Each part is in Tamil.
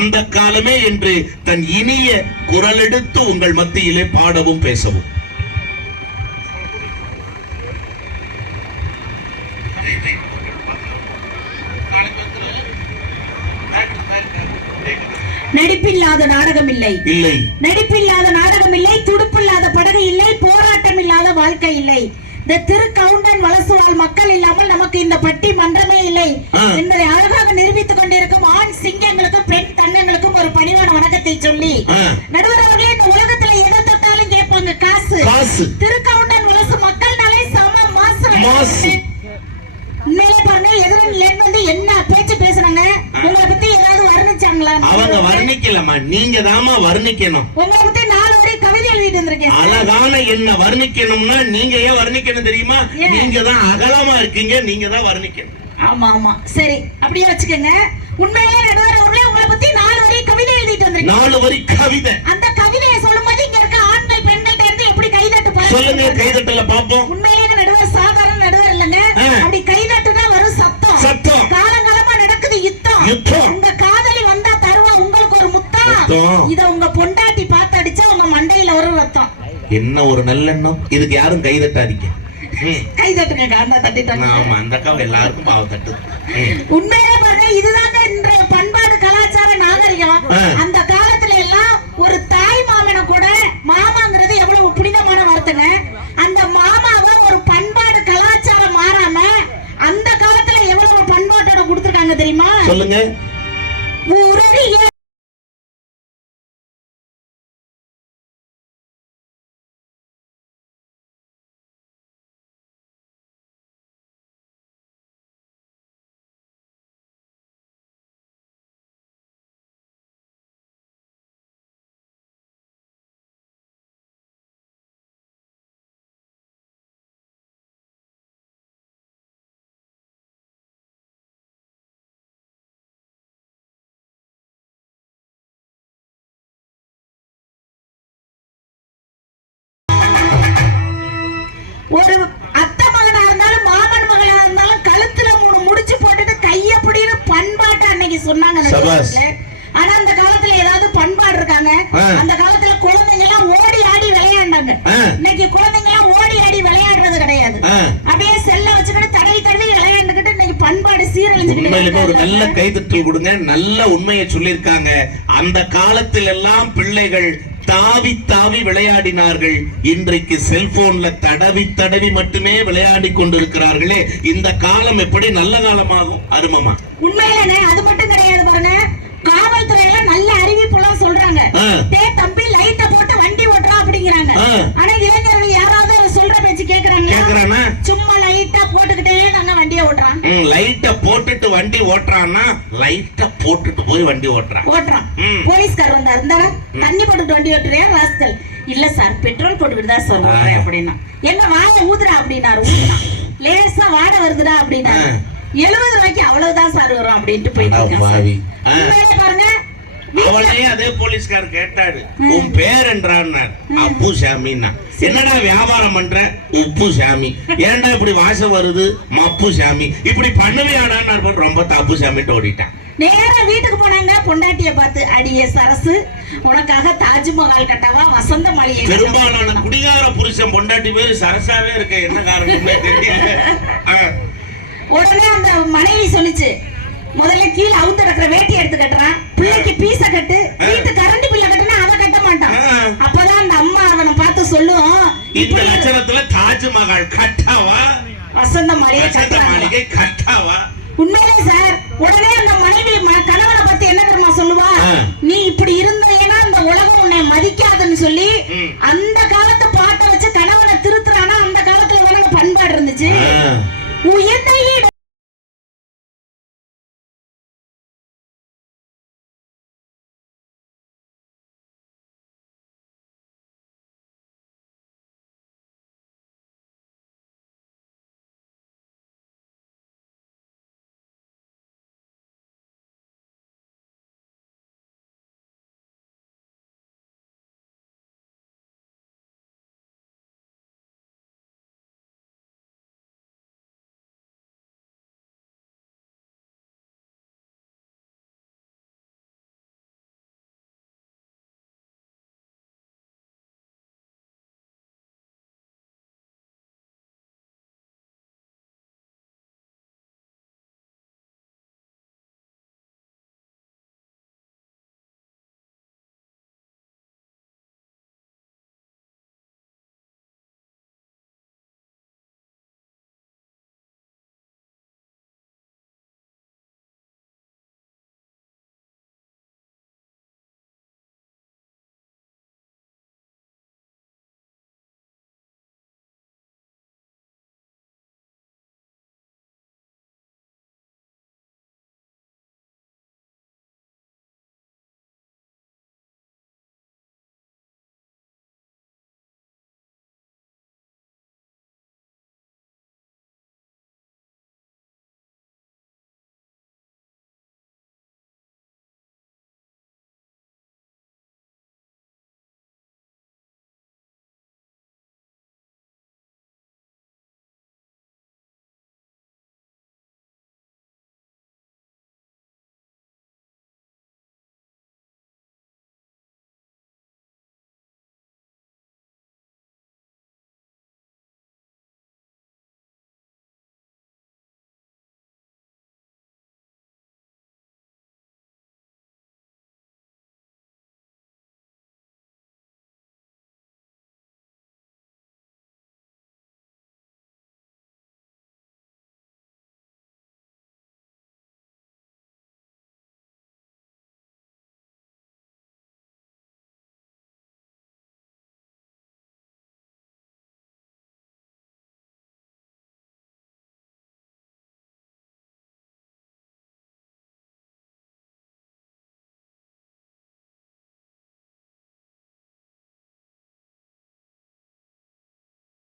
அந்த காலமே என்று தன் இனிய குரலெடுத்து உங்கள் மத்தியிலே பாடவும் பேசவும். நடிப்பில்லாத நாடகம் இல்லை. இல்லை நடிப்பில்லாத நாடகம் இல்லை துடுப்பில்லாத படகு இல்லை போராட்டம் இல்லாத வாழ்க்கை இல்லை. இந்த திருக்கவுண்டன் வலசுவாழ் மக்கள் இல்லாமல் நமக்கு இந்த பட்டி மன்றமே இல்லை. என்பதை அழகாக நிரூபித்துக் கொண்டிருக்கும் ஆண் சிங்கங்களுக்கும் பெண் தங்கங்களுக்கும் ஒரு பணிவான வணக்கத்தை சொல்லி. நடுவர் அவர்களே இந்த உலகத்துல எதை தொட்டாலும் கேட்பாங்க காசு. காசு. திருக்கவுண்டன் வலசு மக்கள்னாலே சம மாசு. உண்மையிலே பாருங்க எதிரில் வந்து என்ன பேச்சு பேசுறாங்க? உங்களை பத்தி ஏதாவது வர்ணிச்சாங்களா அவங்க வர்ணிக்கலம்மா. நீங்க தாமா வர்ணிக்கணும். உங்களை பத்தி நாலு அழகான என்ன வர்ணிக்கணும்னா நீங்க ஏன் வர்ணிக்கணும் தெரியுமா? நீங்க தான் அகலமா இருக்கீங்க நீங்க தான் வர்ணிக்கணும் ஆமா ஆமா சரி அப்படியே வச்சுக்கோங்க உண்மையிலே நடுவர் அவர்களே உங்களை பத்தி நாலு வரை கவிதை எழுதிட்டு வந்திருக்கேன் நாலு வரி கவிதை அந்த கவிதையை சொல்லும்போது இங்க இருக்க ஆண்கள் பெண்கள்ட்ட இருந்து எப்படி கைதட்டு பழக்கம் சொல்லுங்க? கைதட்டல பாப்போம் உண்மையிலே நடுவர் சாதாரண நடுவர் இல்லைங்க. அப்படி கைதட்டு தான் வரும் சத்தம் சத்தம். காலங்காலமா நடக்குது யுத்தம் யுத்தம். உங்க காதலி வந்தா தருவா உங்களுக்கு ஒரு முத்தம். இத உங்க பொண்டாட்டி பார்த்து அடிச்சா உங்க மண்டையில ஒரு ரத்தம் என்ன ஒரு நல்லெண்ணம் இதுக்கு யாரும் கைதட்டாதீங்க ம். கைதட்டுங்க காந்தா தட்டிட்டாங்க ஆமா அந்த அக்கா எல்லாருக்கும் பாவம் தட்டுது. உண்மையிலே பாருங்க ஒரு அத்தை மகனா இருந்தாலும் மாமன் மகளா இருந்தாலும் கழுத்துல மூணு முடிச்சு போட்டுட்டு கைய பிடின்னு பண்பாட்டு அன்னைக்கு சொன்னாங்க. ஆனா அந்த காலத்துல ஏதாவது பண்பாடு இருக்காங்க. அந்த காலத்துல குழந்தைங்க எல்லாம் ஓடி ஆடி விளையாண்டாங்க. இன்னைக்கு குழந்தைங்க எல்லாம் ஓடி ஆடி விளையாடுறது கிடையாது. அப்படியே செல்ல வச்சுக்கிட்டு தடவி தடவி விளையாண்டுக்கிட்டு இன்னைக்கு பண்பாடு சீரழிஞ்சுக்கிட்டு ஒரு நல்ல. கைதட்டல் கொடுங்க நல்ல உண்மையை சொல்லியிருக்காங்க அந்த காலத்தில் எல்லாம் பிள்ளைகள் தாவி தாவி விளையாடினார்கள். இன்றைக்கு செல்போன்ல தடவி தடவி மட்டுமே விளையாடி கொண்டிருக்கிறார்களே. இந்த காலம் எப்படி நல்ல காலமாகும்? அருமமா உண்மையிலே அது மட்டும் கிடையாது பாருங்க. காவல்துறையில நல்ல அறிவிப்புலாம் சொல்றாங்க. ஆ. டே தம்பி லைட்ட போட்டு வண்டி ஓட்டுறா அப்படிங்கிறாங்க. ஆனா இளைஞர்கள் யாராவது சொல்ற பேச்சு கேக்குறாங்களா? கேக்குறானா? சும்மா லைட்டா வண்டியை ஓட்டுறான். ம், லைட்ட போட்டுட்டு வண்டி ஓட்டுறான்னா லைட்ட போட்டுட்டு போய் வண்டி ஓட்டுறான். ஓட்டுறான். ம். போலீஸ்கார் வந்தா இருந்தா தண்ணி போட்டுட்டு வண்டி ஓட்டுறியா ராஸ்கல்? இல்ல சார் பெட்ரோல் போட்டுக்கிட்டு தான் சார் ஓட்டுறேன். அப்படின்னா. என்ன வாய ஊதுறா அப்படின்னாரு ஊதுறான் லேசா வாட வருதுடா அப்படின்னாரு. எழுபது ரூபாய்க்கு அவ்வளவுதான் சார் வரும் அப்படின்ட்டு போயிட்டு பாருங்க அவனே அதே போலீஸ்கார் கேட்டாரு உன் பேர் என்றார் அப்பு சாமின்னா. என்னடா வியாபாரம் பண்ற? உப்பு சாமி. ஏன்டா இப்படி வாசம் வருது? மப்பு சாமி. இப்படி பண்ணுவியாடான்னு ரொம்ப தப்பு சாமிட்டு ஓடிட்டான். நேரா வீட்டுக்கு போனாங்க பொண்டாட்டிய பார்த்து அடியே சரசு உனக்காக தாஜ்மஹால் கட்டவா? வசந்த கட்டவா?" பெரும்பாலான குடிகார புருஷன் பொண்டாட்டி பேரு சரசாவே இருக்க. என்ன காரணமே தெரியல. உடனே அந்த மனைவி சொல்லுச்சு முதல்ல கீழே அவுந்து கிடக்குற வேட்டி எடுத்து கட்டுறான். பிள்ளைக்கு பீச கட்டு. வீட்டு கரண்ட் பில்ல கட்டுனா அதை கட்ட மாட்டான். அப்பதான் அந்த அம்மா அவனை பார்த்து சொல்லும் இந்த லட்சணத்துல தாஜ்மஹால் கட்டாவா? வசந்த மாளிகை வசந்த மாளிகை கட்டாவா? உண்மையிலே சார் உடனே அந்த மனைவி கணவனை பத்தி என்ன தெரியுமா சொல்லுவா. நீ இப்படி இருந்தேன்னா இந்த உலகம் உன்னை மதிக்காதுன்னு சொல்லி. அந்த காலத்து பாட்டை வச்சு கணவனை திருத்துறானா? அந்த காலத்துல தானங்க பண்பாடு இருந்துச்சு. ஆ.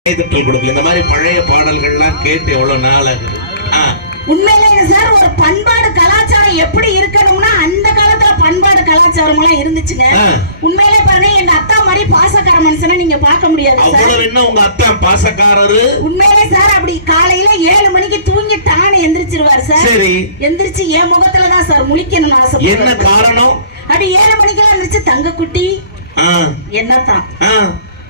கைதட்டல் கொடுக்கல. இந்த மாதிரி பழைய பாடல்கள்லாம் கேட்டு எவ்வளவு நாள் ஆகுது? ஆ, உண்மையிலேங்க சார் ஒரு பண்பாடு கலாச்சாரம் எப்படி இருக்கணும்னா அந்த காலத்துல பண்பாடு கலாச்சாரம் எல்லாம் இருந்துச்சுங்க. உண்மையிலே பாருங்க எங்க அத்தா மாதிரி பாசக்கார மனுஷனை நீங்க பார்க்க முடியாது சார். அவ்வளவு என்ன உங்க அத்தா பாசக்காரரு? உண்மையிலே சார் அப்படி காலையில ஏழு மணிக்கு தூங்கி டான்னு எந்திரிச்சிருவார் சார். சரி. எந்திரிச்சு என் முகத்துல தான் சார் முழிக்கணும்னு என்ன ஆசைப்படுவார் காரணம்? அப்படி ஏழு மணிக்கெல்லாம் எந்திரிச்சு தங்க குட்டி என்னத்தான்.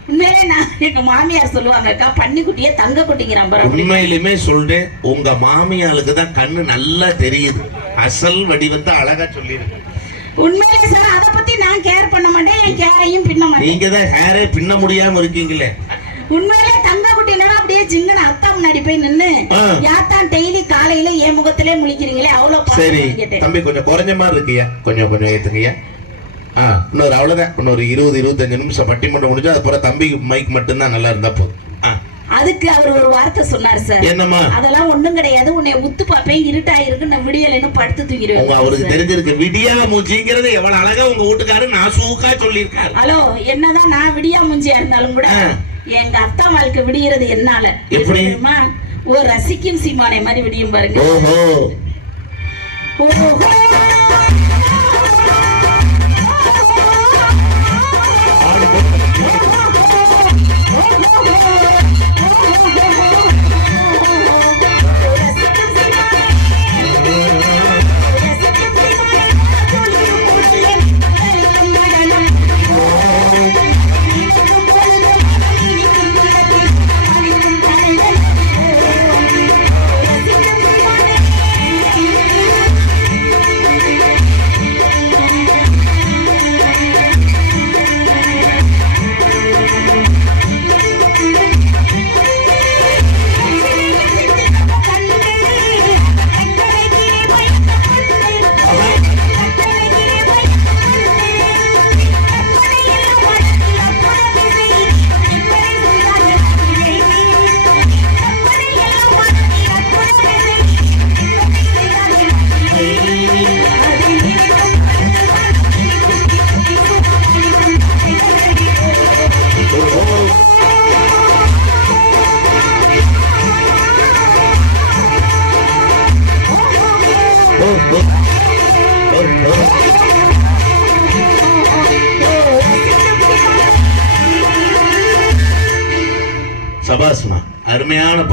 உண்மையிலே நான் எங்க மாமியார் சொல்லுவாங்க அக்கா பன்னி குட்டியே தங்க குட்டிங்கிறான். உண்மையிலுமே சொல்றேன் உங்க மாமியாளுக்கு தான் கண்ணு நல்லா தெரியுது. அசல் வடிவத்தை அழகா சொல்லிருக்கு உண்மையிலே சார் அத பத்தி நான் கேர் பண்ண மாட்டேன் என் கேரையும் பின்ன மாட்டேன். நீங்க தான் ஹேரே பின்ன முடியாம இருக்கீங்களே. உண்மையிலே தங்க குட்டினா அப்படியே ஜிங்கன அத்தா முன்னாடி போய் நின்னு. யாத்தான் டெய்லி காலையில என் முகத்திலே முழிக்கிறீங்களே அவ்வளவு சரி தம்பி கொஞ்சம் குறைஞ்ச மாதிரி இருக்கியா? கொஞ்சம் கொஞ்சம் ஏத்துங்கய்யா ஆ இன்னொரு அவ்வளவுதான். இன்னொரு இருபது இருபத்தஞ்சு நிமிஷம் பட்டிமன்றம் முடிஞ்சு அதுக்கப்புறம் தம்பி மைக் மட்டும்தான் நல்லா இருந்தா போதும். அதுக்கு அவர் ஒரு வார்த்தை சொன்னார் சார். என்னம்மா? அதெல்லாம் ஒண்ணும் கிடையாது. உன்னை உத்து பாப்பேன் இருட்டாயிருக்கு நான் விடியலைன்னு படுத்து தூங்கிடுவேன். அவருக்கு தெரிஞ்சிருக்கு. விடியா மூச்சிங்கிறது எவ்வளவு அழகா உங்க வீட்டுக்காரு நாசூக்கா சொல்லியிருக்காரு. ஹலோ என்னதான் நான் விடியா முஞ்சியா இருந்தாலும் கூட. எங்க அத்தா வாழ்க்கை விடியறது என்னால. எப்படி? ஓ ரசிக்கும் சீமானை மாதிரி விடியும் பாருங்க. ஓஹோ. ஓஹோ.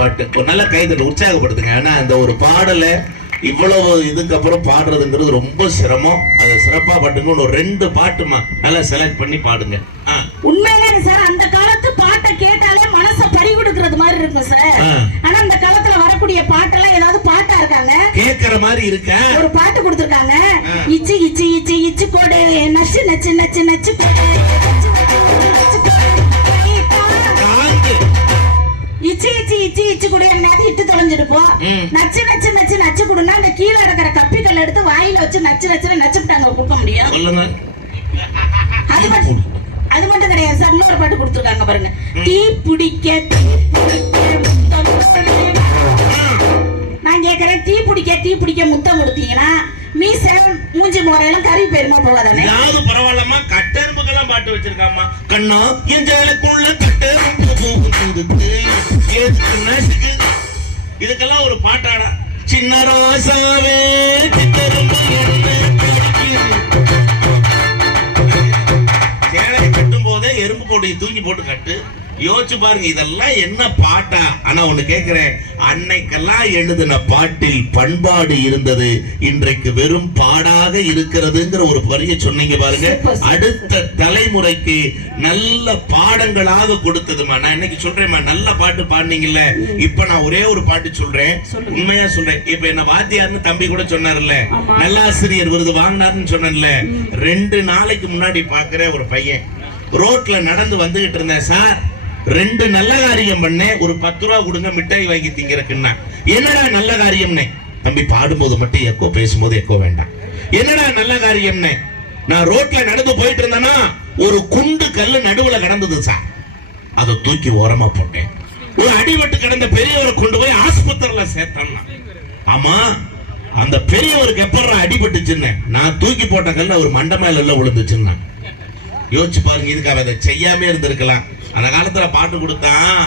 பாட்டு ஒரு நல்ல கைதட்டு உற்சாகப்படுத்துங்க. ஏன்னா அந்த ஒரு பாடலை இவ்வளவு இதுக்கு அப்புறம் பாடுறதுங்கிறது ரொம்ப சிரமம். அதை சிறப்பா பாட்டுங்க. ஒரு ரெண்டு பாட்டுமா நல்லா செலக்ட் பண்ணி பாடுங்க. உண்மையிலே சார் அந்த காலத்து பாட்டை கேட்டாலே மனச பறி கொடுக்கறது மாதிரி இருக்கும் சார். ஆனா அந்த காலத்துல வரக்கூடிய பாட்டெல்லாம் ஏதாவது பாட்டா இருக்காங்க? கேக்குற மாதிரி இருக்க. ஒரு பாட்டு கொடுத்திருக்காங்க. இச்சு இச்சு இச்சு இச்சு கொடு. நச்சு நச்சு நச்சு நச்சு இச்சு இச்சு கொடு என்னது இட்டு தொலைஞ்சிருப்போம். நச்சு நச்சு நச்சு நச்சு கொடுன்னா அந்த கீழே இருக்கிற கப்பிக்கல் எடுத்து வாயில வச்சு நச்சு நச்சுன்னு நச்சுட்டாங்க கொடுக்க முடியும். அது மட்டும் அது மட்டும் கிடையாது சார். இன்னொரு பாட்டு கொடுத்துருக்காங்க பாருங்க. தீ பிடிக்க. நான் கேக்குறேன் தீ பிடிக்க தீ பிடிக்க முத்தம் கொடுத்தீங்கன்னா மீச மூஞ்சி முறையெல்லாம் கறி போயிருமா போகாதானே? ஏதாவது தான் பாட்டு வச்சிருக்காமா கண்ணா என் ஜாலுக்குள்ள கட்டெரும்பு போகுது நசுக்கு? இதுக்கெல்லாம் ஒரு பாட்டாடா. சின்ன ராசாவே சேலையை கட்டும் போதே எறும்பு போட்டு தூக்கி போட்டு கட்டு. யோசிச்சு பாருங்க இதெல்லாம் என்ன பாட்டா? ஆனா ஒண்ணு கேக்குறேன். அன்னைக்கெல்லாம் எழுதின பாட்டில் பண்பாடு இருந்தது. இன்றைக்கு வெறும் பாடாக இருக்கிறதுங்கிற ஒரு வரியை சொன்னீங்க பாருங்க. அடுத்த தலைமுறைக்கு நல்ல பாடங்களாக கொடுத்ததுமா நான் இன்னைக்கு சொல்றேன்மா நல்ல பாட்டு பாடுனீங்கல்ல. இப்ப நான் ஒரே ஒரு பாட்டு சொல்றேன். உண்மையா சொல்றேன். இப்ப என்ன வாத்தியார்னு தம்பி கூட சொன்னார்ல. நல்லாசிரியர் விருது வாங்கினாருன்னு சொன்னேன்ல. ரெண்டு நாளைக்கு முன்னாடி பாக்குற ஒரு பையன். ரோட்ல நடந்து வந்துகிட்டு இருந்தேன் சார். ரெண்டு நல்ல காரியம் பண்ணேன் ஒரு பத்து ரூபா கொடுங்க மிட்டாய் வாங்கி திங்கிறக்குன்னா என்னடா நல்ல காரியம்னே? தம்பி பாடும்போது மட்டும் எக்கோ பேசும்போது எக்கோ வேண்டாம். என்னடா நல்ல காரியம்னே? நான் ரோட்ல நடந்து போயிட்டு இருந்தேன்னா ஒரு குண்டு கல்லு நடுவுல கிடந்தது சார் அதை தூக்கி ஓரமா போட்டேன். ஒரு அடிபட்டு கிடந்த பெரியவரை கொண்டு போய் ஆஸ்பத்திரியில சேர்த்தேன் ஆமா அந்த பெரியவருக்கு எப்படா அடிபட்டுச்சுன்னு? நான் தூக்கி போட்ட கல்ல அவர் மண்டை எல்லாம் விழுந்துச்சுன்னா. யோசிச்சு பாருங்க இதுக்காக அதை செய்யாம இருந்திருக்கலாம். அந்த காலத்துல பாட்டு கொடுத்தான்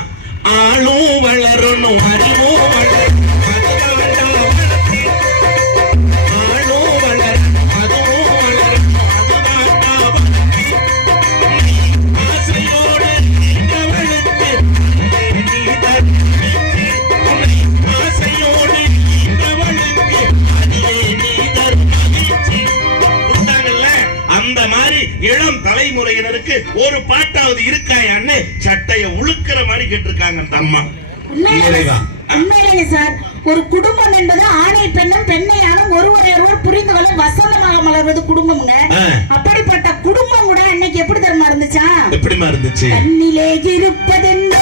ஆளும் வளரணும் அறிவும் வளரணும் மாதிரி இளம் தலைமுறையினருக்கு ஒரு பாட்டாவது இருக்காயான்னு சட்டைய உழுக்கிற மாதிரி கேட்டிருக்காங்க அந்த அம்மா. உண்மையிலே சார் ஒரு குடும்பம் என்பது ஆணை பெண்ணும் பெண்ணை ஆணும் ஒருவரை ஒருவர் புரிந்து கொள்ள வசந்தமாக மலர்வது குடும்பம்ங்க. அப்படிப்பட்ட குடும்பம் கூட அன்னைக்கு எப்படி தெரியுமா இருந்துச்சா? எப்படிமா இருந்துச்சு? கண்ணிலே இருப்பதென்ன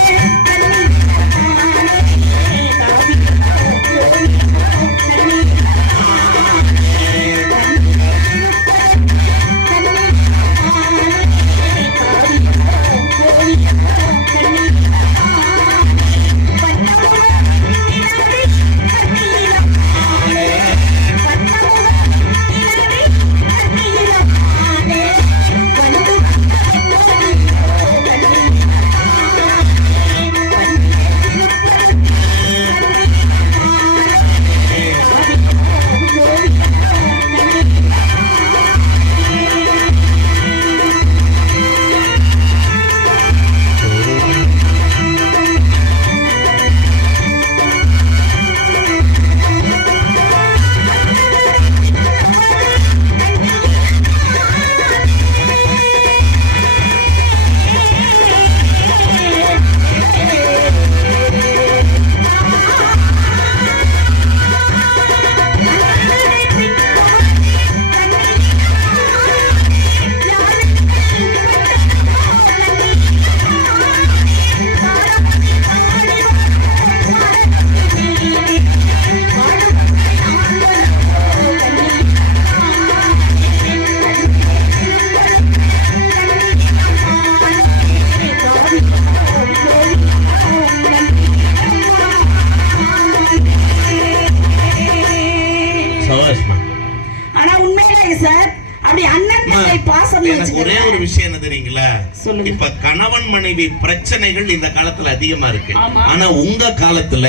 மனைவி பிரச்சனைகள் இந்த காலத்துல அதிகமா இருக்கு. ஆனா உங்க காலத்துல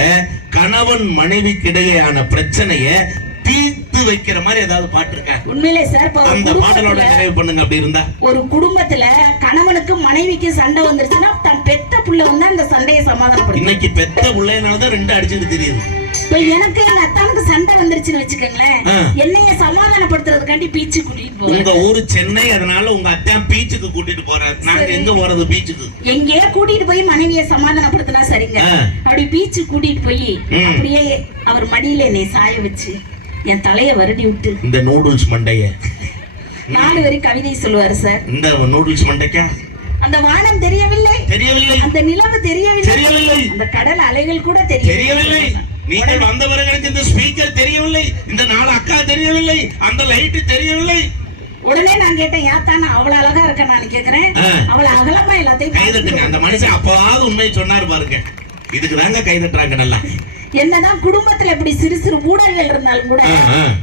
கணவன் மனைவிக்கு இடையேயான பிரச்சனைய தீர்த்து வைக்கிற மாதிரி ஏதாவது பாட்டு இருக்கா? உண்மையிலே சார் அந்த பாடலோட நிறைவு பண்ணுங்க அப்படி இருந்தா. ஒரு குடும்பத்துல கணவனுக்கு மனைவிக்கு சண்டை வந்துருச்சுன்னா தன் பெத்த புள்ள வந்து அந்த சண்டையை சமாதானப்படுத்தும். இன்னைக்கு பெத்த பிள்ளைனாலதான் ரெண்டு அடிச்சுட்டு தெரியுது. எனக்கு எங்க அத்தானுக்கு சண்டை வந்துருச்சுன்னு வச்சுக்கோங்களேன். என்னைய சமாதானப்படுத்துறதுக்காண்டி பீச்சு கூட்டிட்டு உங்க ஊரு சென்னை அதனால உங்க அத்தையான் பீச்சுக்கு கூட்டிட்டு போறாரு நாங்க எங்க போறது பீச்சுக்கு? எங்கேயோ கூட்டிட்டு போய் மனைவிய சமாதானப்படுத்தினா சரிங்க. அப்படி பீச்சு கூட்டிட்டு போய். அப்படியே அவர் மடியில என்னை சாய வச்சு என் தலைய வருடி விட்டு. இந்த நூடுல்ஸ் மண்டைய. நாலு வரி கவிதை சொல்லுவாரு சார். இந்த நூடுல்ஸ் மண்டைக்கா? அந்த வானம் தெரியவில்லை. தெரியவில்லை. அந்த நிலவு தெரியவில்லை. தெரியவில்லை. அந்த கடல் அலைகள் கூட தெரியவில்லை. நீங்கள் வந்த பிறகு எனக்கு இந்த ஸ்பீக்கர் தெரியவில்லை இந்த நாலு அக்கா தெரியவில்லை அந்த லைட் தெரியவில்லை. உடனே நான் கேட்டேன் யாத்தான அவ்வளவு அழகா இருக்க நான் கேக்குறேன். அவளை அகலமா எல்லாத்தையும் கைதட்டுங்க அந்த மனுஷன் அப்பவாவது உண்மையை சொன்னாரு பாருங்க. இதுக்கு தாங்க கைதட்டுறாங்க நல்லா. என்னதான் குடும்பத்துல இப்படி சிறு சிறு ஊடல்கள் இருந்தாலும் கூட.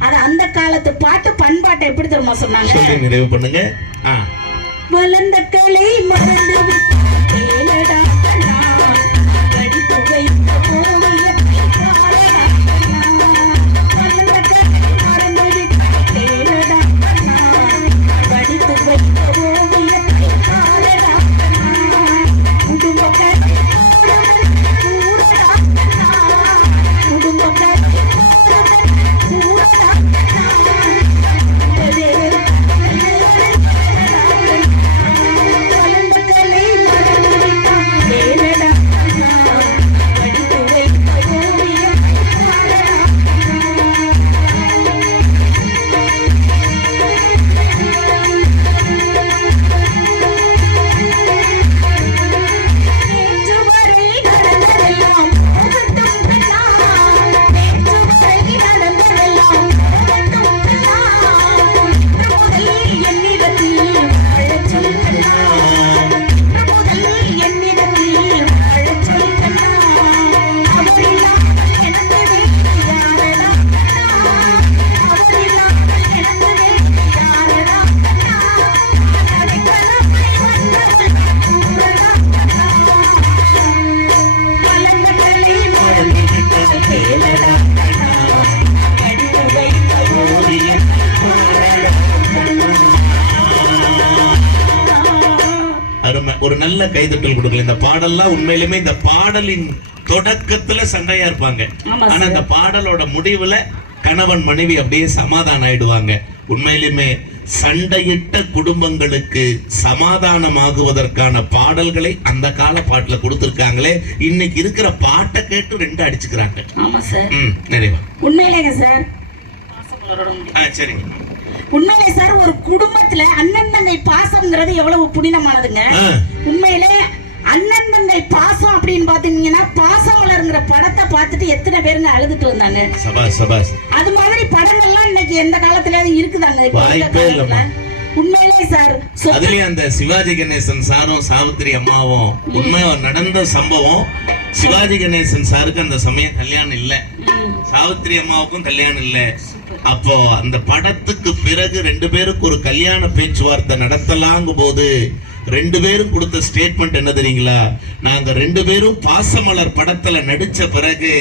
அது அந்த காலத்து பாட்டு பண்பாட்டை எப்படி தெரியுமா சொன்னாங்க? நிறைவு பண்ணுங்க. வளர்ந்த கலை மறந்து கைதட்டல் கொடுக்கல இந்த பாடல்லாம் உண்மையிலுமே இந்த பாடலின் தொடக்கத்துல சண்டையா இருப்பாங்க. ஆனா இந்த பாடலோட முடிவுல கணவன் மனைவி அப்படியே சமாதானம் ஆயிடுவாங்க. உண்மையிலுமே சண்டையிட்ட குடும்பங்களுக்கு சமாதானமாகுவதற்கான பாடல்களை அந்த கால பாட்டுல கொடுத்திருக்காங்களே. இன்னைக்கு இருக்கிற பாட்டை கேட்டு ரெண்டு அடிச்சுக்கிறாங்க. ஆமா சார் ம் நிறைவா. உண்மையிலேங்க சார் சரிங்க. உண்மையிலே சார் ஒரு குடும்பத்துல அண்ணன் தங்கை பாசம்ங்கிறது எவ்வளவு புனிதமானதுங்க. உண்மையிலே அண்ணன் தங்கை பாசம் அப்படின்னு பாத்தீங்கன்னா பாசமலர்ங்கிற படத்தை பார்த்துட்டு எத்தனை பேருங்க அழுதுட்டு வந்தாங்க அது மாதிரி படங்கள்லாம் இன்னைக்கு எந்த காலத்துலயாவது இருக்குதாங்க. காலத்துல. உண்மையிலே சார் அதுலயும் அந்த சிவாஜி கணேசன் சாரும் சாவித்திரி அம்மாவும் உண்மையா நடந்த சம்பவம் சிவாஜி கணேசன் சாருக்கு அந்த சமயம் கல்யாணம் இல்ல. சாவித்ரி சாவித்திரி அம்மாவுக்கும் கல்யாணம் இல்ல. அப்போ அந்த படத்துக்கு பிறகு ரெண்டு பேருக்கு ஒரு கல்யாண பேச்சுவார்த்தை நடத்தலாங்கும் போது ரெண்டு பேரும் கொடுத்த ஸ்டேட்மெண்ட் என்ன தெரியுங்களா? நாங்க ரெண்டு பேரும் பாசமலர் படத்துல நடிச்ச பிறகு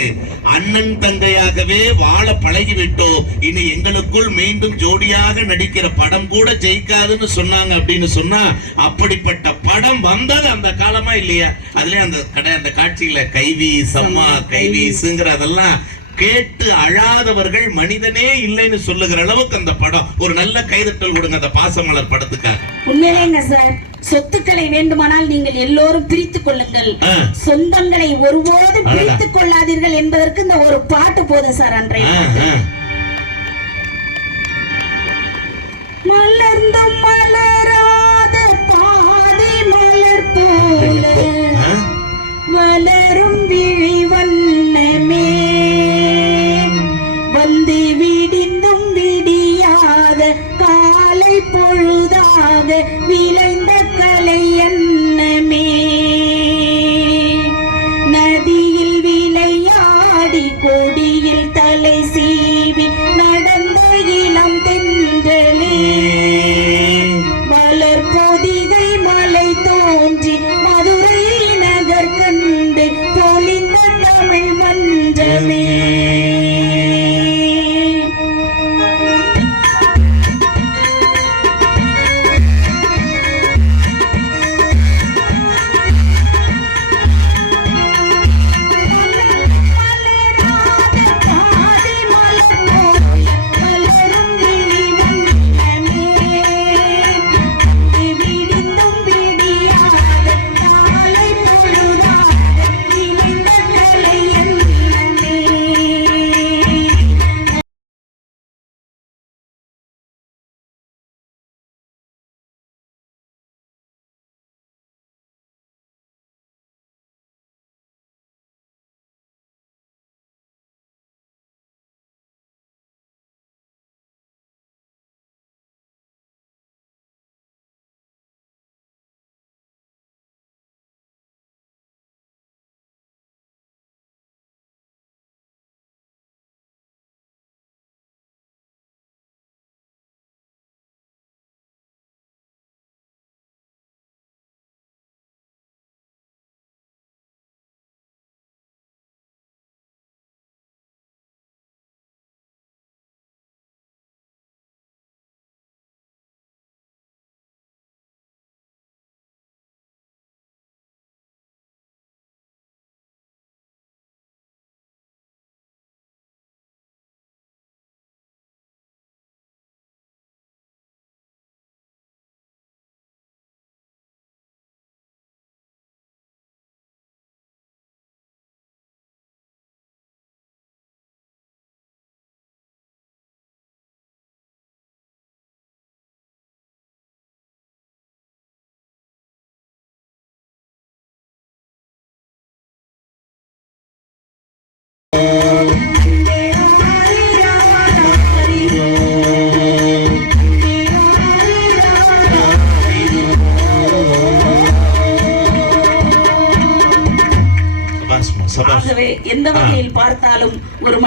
அண்ணன் தங்கையாகவே வாழ பழகி விட்டோம் இனி எங்களுக்குள் மீண்டும் ஜோடியாக நடிக்கிற படம் கூட ஜெயிக்காதுன்னு சொன்னாங்க அப்படின்னு சொன்னா அப்படிப்பட்ட படம் வந்தது அந்த காலமா இல்லையா? அதுலயே அந்த கடை அந்த காட்சியில கைவி சம்மா கைவிசுங்கிற அதெல்லாம் கேட்டு அழாதவர்கள் மனிதனே இல்லைன்னு சொல்லுகிற அளவுக்கு அந்த படம். ஒரு நல்ல கைதட்டல் கொடுங்க அந்த பாசமலர் படத்துக்காக. உண்மையிலேங்க சார் சொத்துக்களை வேண்டுமானால் நீங்கள் எல்லோரும் பிரித்துக் கொள்ளுங்கள். சொந்தங்களை ஒருபோதும். பிரித்துக் கொள்ளாதீர்கள் என்பதற்கு இந்த ஒரு பாட்டு போதும் சார் அன்றைய. மலர்ந்தும் மலராத பாதி மலர் போல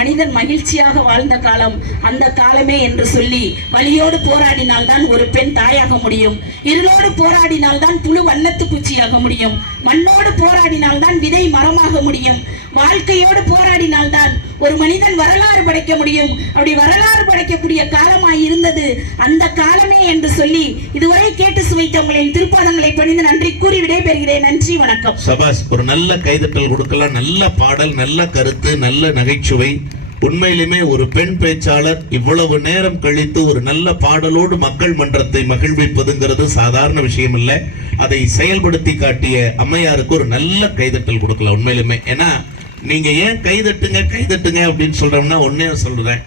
மனிதன் மகிழ்ச்சியாக வாழ்ந்த காலம் அந்த காலமே என்று சொல்லி வலியோடு போராடினால்தான் ஒரு பெண் தாயாக முடியும். இருளோடு போராடினால்தான் புழு வல்லத்து பூச்சியாக முடியும். மண்ணோடு போராடினால்தான் விதை மரமாக முடியும். வாழ்க்கையோடு போராடினால்தான் ஒரு மனிதன் வரலாறு படைக்க முடியும். அப்படி வரலாறு படைக்கக்கூடிய காலமாய் இருந்தது. அந்த காலம் ஆமே என்று சொல்லி இதுவரை கேட்டு சுவைத்த உங்களின் திருப்பாதங்களை பணிந்து நன்றி கூறி விடைபெறுகிறேன். நன்றி வணக்கம். சபாஸ் ஒரு நல்ல கைதட்டல் கொடுக்கலாம். நல்ல பாடல் நல்ல கருத்து நல்ல நகைச்சுவை. உண்மையிலுமே ஒரு பெண் பேச்சாளர் இவ்வளவு நேரம் கழித்து ஒரு நல்ல பாடலோடு மக்கள் மன்றத்தை மகிழ்விப்பதுங்கிறது சாதாரண விஷயம் இல்ல அதை செயல்படுத்தி காட்டிய அம்மையாருக்கு ஒரு நல்ல கைதட்டல் கொடுக்கலாம் உண்மையிலுமே. ஏன்னா நீங்க ஏன் கைதட்டுங்க கைதட்டுங்க அப்படின்னு சொல்றோம்னா ஒன்னே சொல்றேன்.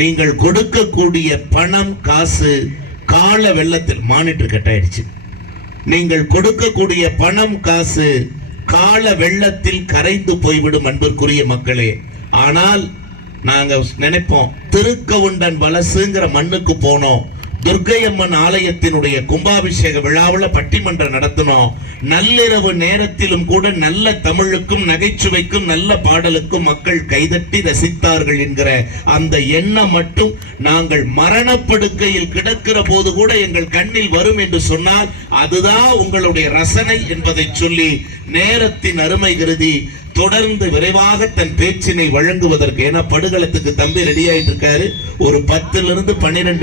நீங்கள் கொடுக்கக்கூடிய பணம் காசு கால வெள்ளத்தில் மானிட்டர் கட் ஆயிடுச்சு நீங்கள் கொடுக்கக்கூடிய பணம் காசு கால வெள்ளத்தில் கரைந்து போய்விடும் அன்பிற்குரிய மக்களே. ஆனால் நாங்கள் நினைப்போம் திருக்கவுண்டன் வலசுங்கிற மண்ணுக்கு போனோம். துர்க்கையம்மன் ஆலயத்தினுடைய கும்பாபிஷேக விழாவில் பட்டிமன்றம் நடத்தினோம். நள்ளிரவு நேரத்திலும் கூட நல்ல தமிழுக்கும் நகைச்சுவைக்கும் நல்ல பாடலுக்கும் மக்கள் கைதட்டி ரசித்தார்கள் என்கிற அந்த எண்ணம் மட்டும் நாங்கள் மரணப்படுக்கையில் கிடக்கிற போது கூட எங்கள் கண்ணில் வரும் என்று சொன்னால் அதுதான் உங்களுடைய ரசனை என்பதை சொல்லி நேரத்தின் அருமை கருதி தொடர்ந்து விரைவாக தன் பேச்சினை வழங்குவதற்கு. ஏன்னா படுகளத்துக்கு தம்பி ரெடி ஆயிட்டு இருக்காரு ஒரு பத்துல இருந்து பன்னிரெண்டு